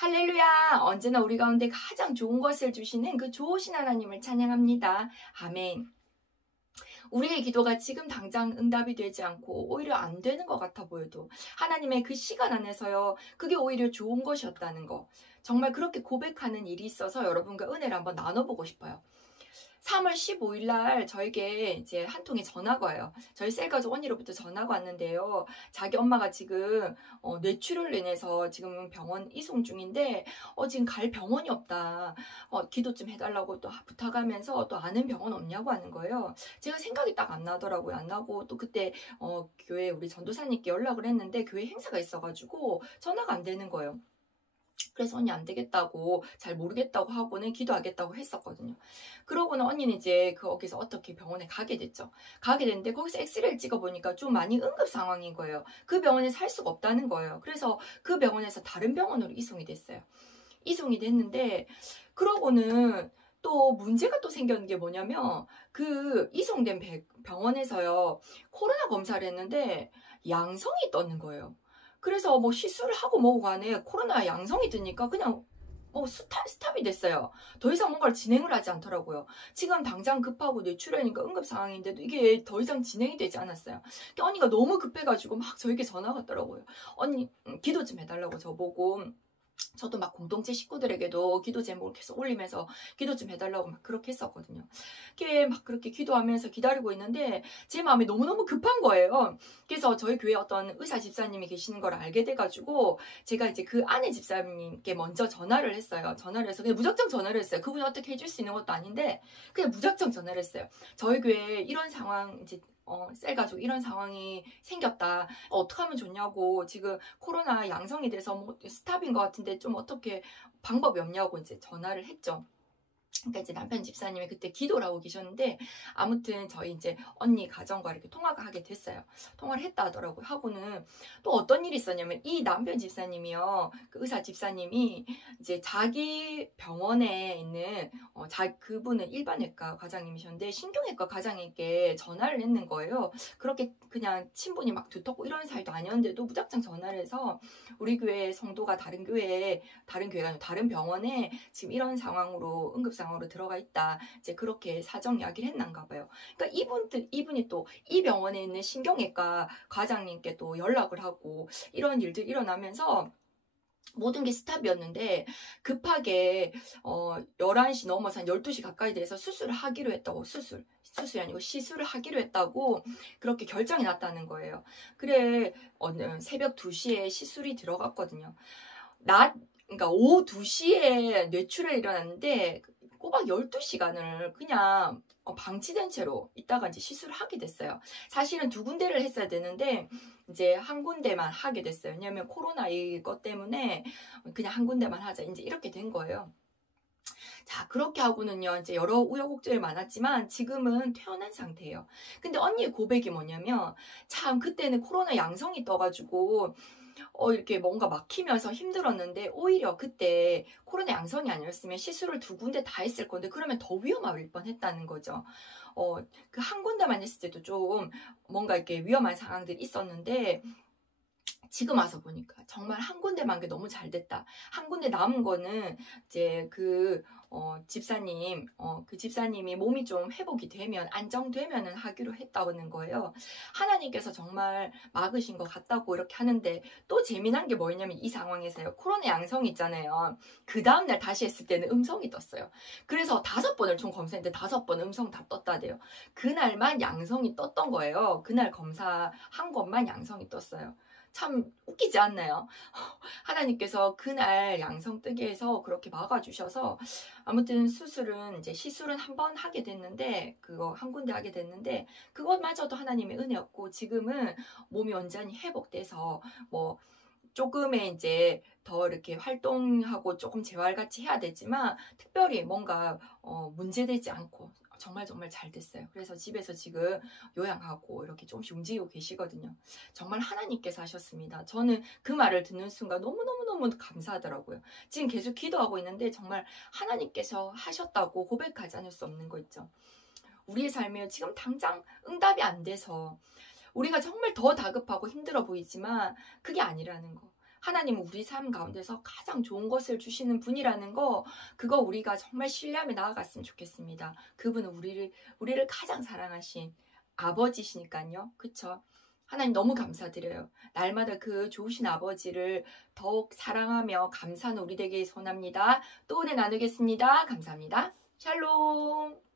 할렐루야! 언제나 우리 가운데 가장 좋은 것을 주시는 그 좋으신 하나님을 찬양합니다. 아멘. 우리의 기도가 지금 당장 응답이 되지 않고 오히려 안 되는 것 같아 보여도 하나님의 그 시간 안에서요, 그게 오히려 좋은 것이었다는 거. 정말 그렇게 고백하는 일이 있어서 여러분과 은혜를 한번 나눠보고 싶어요. 3월 15일 날 저에게 이제 한 통의 전화가 와요. 저희 셀가족 언니로부터 전화가 왔는데요. 자기 엄마가 지금 뇌출혈로 인해서 지금 병원 이송 중인데 지금 갈 병원이 없다. 기도 좀 해달라고 또 부탁하면서 또 아는 병원 없냐고 하는 거예요. 제가 생각이 딱 안 나더라고요. 안 나고 또 그때 교회 우리 전도사님께 연락을 했는데 교회 행사가 있어가지고 전화가 안 되는 거예요. 그래서 언니 안 되겠다고, 잘 모르겠다고 하고는 기도하겠다고 했었거든요. 그러고는 언니는 이제 거기서 어떻게 병원에 가게 됐죠. 가게 됐는데 거기서 엑스레이를 찍어보니까 좀 많이 응급 상황인 거예요. 그 병원에 살 수가 없다는 거예요. 그래서 그 병원에서 다른 병원으로 이송이 됐어요. 이송이 됐는데 그러고는 또 문제가 또 생겼는 게 뭐냐면 그 이송된 병원에서요, 코로나 검사를 했는데 양성이 떴는 거예요. 그래서 뭐 시술을 하고 뭐고 간에 코로나 양성이 뜨니까 그냥 스탑이 됐어요. 더 이상 뭔가를 진행을 하지 않더라고요. 지금 당장 급하고 뇌출혈이니까 응급 상황인데도 이게 더 이상 진행이 되지 않았어요. 그러니까 언니가 너무 급해가지고 막 저에게 전화가 왔더라고요. 언니 기도 좀 해달라고 저보고. 저도 막 공동체 식구들에게도 기도 제목을 계속 올리면서 기도 좀 해달라고 막 그렇게 했었거든요. 막 그렇게 기도하면서 기다리고 있는데 제 마음이 너무너무 급한 거예요. 그래서 저희 교회에 어떤 의사 집사님이 계시는 걸 알게 돼가지고 제가 이제 그 아내 집사님께 먼저 전화를 했어요. 전화를 해서 그냥 무작정 전화를 했어요. 그분이 어떻게 해줄 수 있는 것도 아닌데 그냥 무작정 전화를 했어요. 저희 교회에 이런 상황 이제 셀가족 이런 상황이 생겼다. 어떻게 하면 좋냐고. 지금 코로나 양성이 돼서 뭐 스탑인 것 같은데 좀 어떻게 방법이 없냐고 이제 전화를 했죠. 그러니까 이제 남편 집사님이 그때 기도를 하고 계셨는데 아무튼 저희 이제 언니 가정과 이렇게 통화가 하게 됐어요. 통화를 했다 하더라고요. 하고는 또 어떤 일이 있었냐면 이 남편 집사님이요, 그 의사 집사님이 이제 자기 병원에 있는 그분은 일반외과 과장님이셨는데 신경외과 과장님께 전화를 했는 거예요. 그렇게 그냥 친분이 막 두텁고 이런 사이도 아니었는데도 무작정 전화를 해서 우리 교회 성도가 다른 교회가 아니라 다른 병원에 지금 이런 상황으로 응급 상황으로 들어가 있다. 이제 그렇게 사정 이야기를 했는가 봐요. 그러니까 이분이 또 이 병원에 있는 신경외과 과장님께 또 연락을 하고 이런 일들이 일어나면서 모든 게 스탑이었는데 급하게 11시 넘어서 한 12시 가까이 돼서 수술을 하기로 했다고. 수술이 아니고 시술을 하기로 했다고 그렇게 결정이 났다는 거예요. 그래 새벽 2시에 시술이 들어갔거든요. 그러니까 오후 2시에 뇌출혈이 일어났는데 꼬박 12시간을 그냥 방치된 채로 있다가 이제 시술을 하게 됐어요. 사실은 2군데를 했어야 되는데 이제 한 군데만 하게 됐어요. 왜냐면 코로나 이것 때문에 그냥 한 군데만 하자. 이제 이렇게 된 거예요. 자, 그렇게 하고는요, 이제 여러 우여곡절이 많았지만 지금은 퇴원한 상태예요. 근데 언니의 고백이 뭐냐면 참 그때는 코로나 양성이 떠가지고 이렇게 뭔가 막히면서 힘들었는데 오히려 그때 코로나 양성이 아니었으면 시술을 2군데 다 했을 건데 그러면 더 위험할 뻔했다는 거죠. 그 한 군데만 했을 때도 좀 뭔가 이렇게 위험한 상황들이 있었는데 지금 와서 보니까 정말 한 군데만 게 너무 잘 됐다. 한 군데 남은 거는 이제 그 집사님이 몸이 좀 회복이 되면 안정되면은 하기로 했다는 거예요. 하나님께서 정말 막으신 것 같다고 이렇게 하는데 또 재미난 게 뭐냐면 이 상황에서요, 코로나 양성이 있잖아요. 그 다음날 다시 했을 때는 음성이 떴어요. 그래서 5번을 총 검사했는데 5번 음성 다 떴다대요. 그날만 양성이 떴던 거예요. 그날 검사한 것만 양성이 떴어요. 참 웃기지 않나요? 하나님께서 그날 양성 뜨게 해서 그렇게 막아주셔서 아무튼 이제 시술은 한 번 하게 됐는데 그거 한 군데 하게 됐는데 그것마저도 하나님의 은혜였고 지금은 몸이 완전히 회복돼서 뭐 조금의 이제 더 이렇게 활동하고 조금 재활같이 해야 되지만 특별히 뭔가 문제되지 않고 정말 잘 됐어요. 그래서 집에서 지금 요양하고 이렇게 조금씩 움직이고 계시거든요. 정말 하나님께서 하셨습니다. 저는 그 말을 듣는 순간 너무너무 감사하더라고요. 지금 계속 기도하고 있는데 정말 하나님께서 하셨다고 고백하지 않을 수 없는 거 있죠. 우리의 삶에 지금 당장 응답이 안 돼서 우리가 정말 더 다급하고 힘들어 보이지만 그게 아니라는 거. 하나님은 우리 삶 가운데서 가장 좋은 것을 주시는 분이라는 거, 그거 우리가 정말 신뢰하며 나아갔으면 좋겠습니다. 그분은 우리를 가장 사랑하신 아버지시니까요. 그쵸? 하나님 너무 감사드려요. 날마다 그 좋으신 아버지를 더욱 사랑하며 감사하는 우리 되길 소원합니다. 또 은혜 나누겠습니다. 감사합니다. 샬롬.